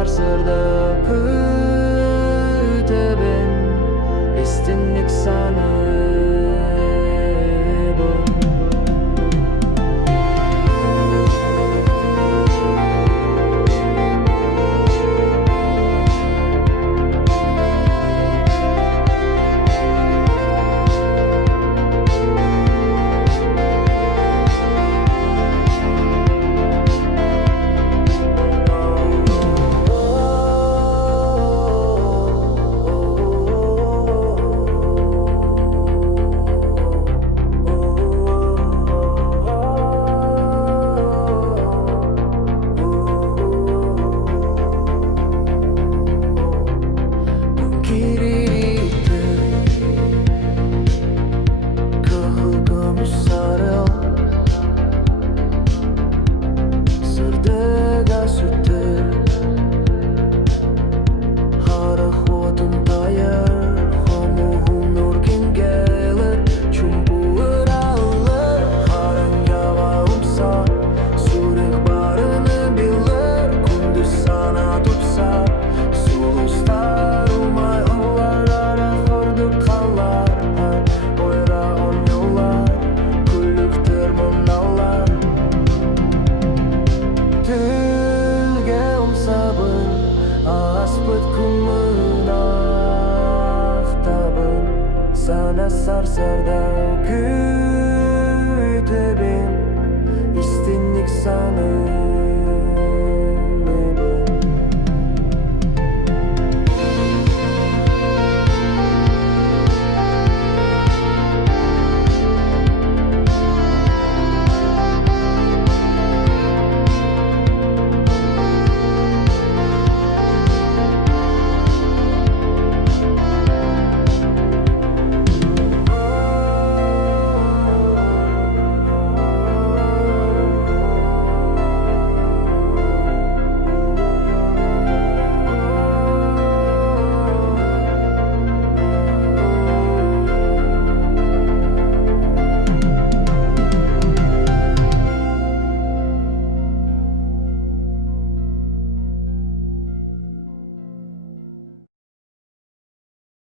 sarsırdı kütübün istinlik sanı bu. Kиириитэ кахыл көмүш сарыл сырдыга сүттер харахотун таяр хомугун урген келер чумпуыр алыр харангава умса сүрек барыны билер күндүз сана тупса сулустар умай олар хордук калар ойра оңолар күлүктөр муналар Tülge umsabın aspıt kumun ahtabın Sana sarsarda kütübün istinlik sanı